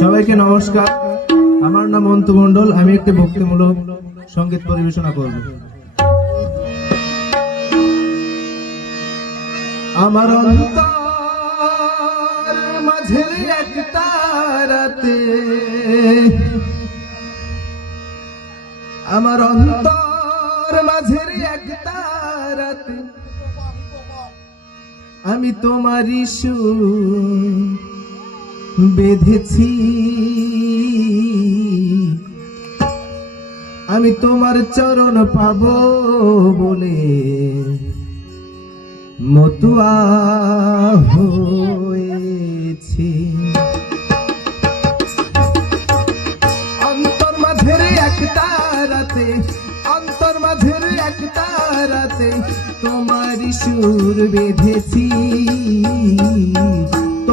সবাইকে নমস্কার। আমার নাম অন্তু মণ্ডল, আমি একটি ভক্তিমূলক সংগীত পরিবেশনা করব। আমার আমার অন্তর মাঝের আমি তোমারই সুর বেঁধেছি। আমি তোমার চরণ পাব বলে মতুয়া হয়েছি। অন্তর মাঝের একটা রাতে, অন্তর মাঝের একটা রাতে তোমার সুর বেঁধেছি।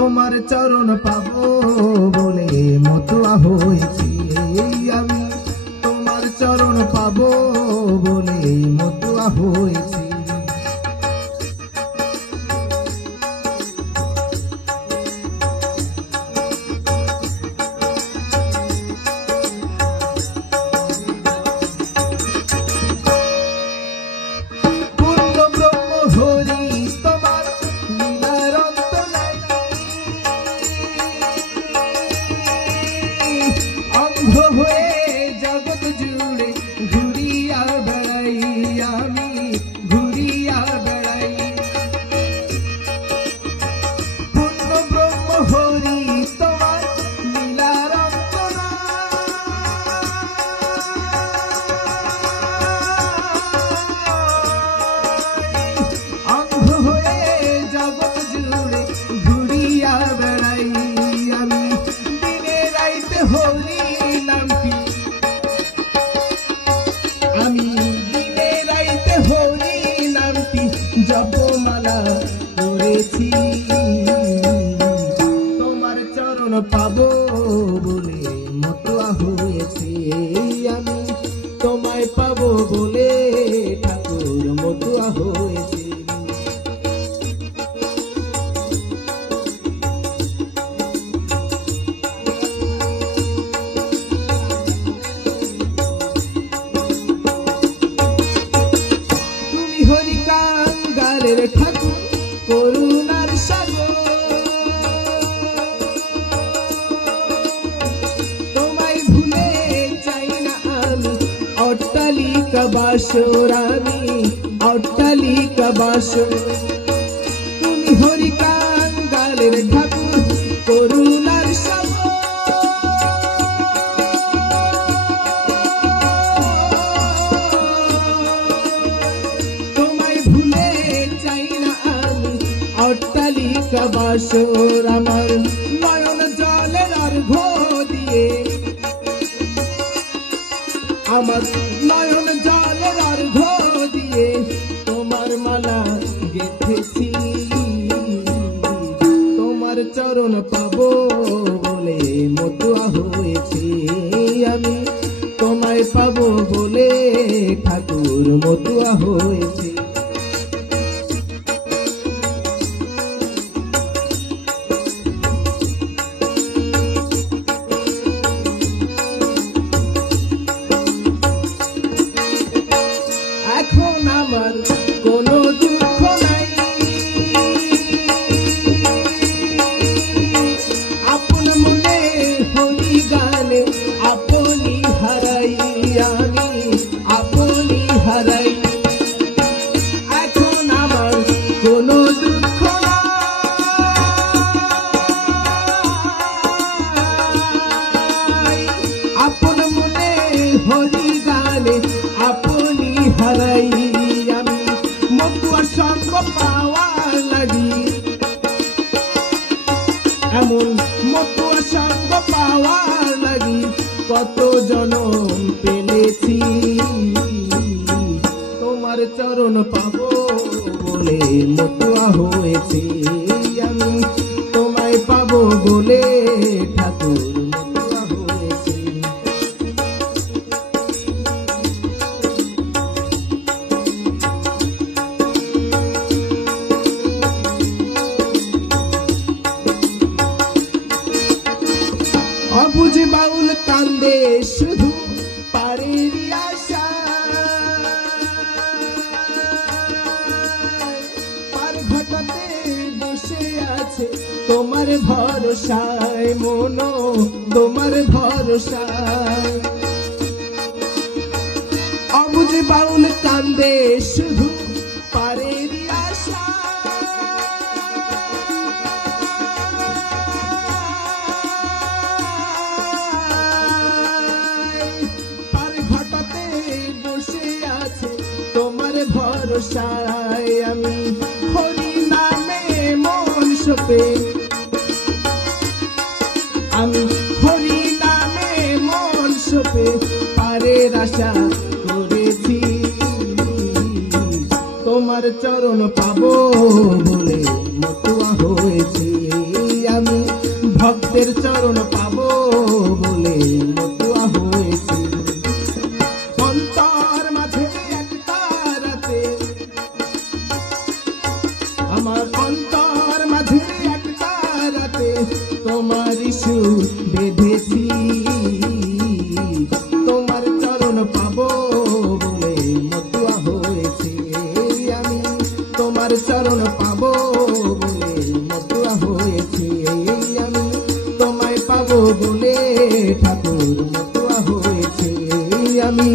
তোমার চরণ পাবো বলে মতো হয়েছি। আমি করেছি তোমার চরণ পাবো বলে মতুয়া হয়েছে আমি। তোমায় ভুলে চাই না আমি অট্টালিকা বাসর আমি অট্টালিকা বাসর তুমি হরি কাঙ্গালের ঠাকুর করুণার সাগর তোমায় ভুলে চাই না আমি অট্টালিকা বাসর আমার নয়ন জলের অর্ঘ দিয়ে আমার নয়ন জলের অর্ঘ দিয়ে তোমার মালা গেঁথেছি। তোমার চরণ পাবো বলে মতুয়া হয়েছি আমি। তোমায় পাবো বলে ঠাকুর মতুয়া হয়েছি। হরি গানে আপনি হারাই আমি। মতুয়া সঙ্গ পাওয়ার লাগি। এমন মতুয়া সঙ্গ পাওয়ার লাগি, কত জনম পেলেছি। তোমার চরণ পাবো বলে মতুয়া হয়েছি। তোমার ভরসায় মনো তোমার ভরসায়। অবুঝ বাউল কান্দে শুধু আশা। পার তোমার ভরসায়। আমি হরি নামে মন তোমার চরণ পাবো বলে মতুয়া হয়েছি আমি। ভক্তের চরণ পাবো বলে মতুয়া হয়েছি। অন্তর মাঝে একটা রাতে, আমার অন্তর মাঝে তোমার সুর বেঁধেছি। তোমার চরণ পাবো বলে মতুয়া হয়েছি আমি। তোমার চরণ পাবো বলে মতুয়া হয়েছি আমি। তোমায় পাবো বলে ঠাকুর মতুয়া হয়েছি আমি।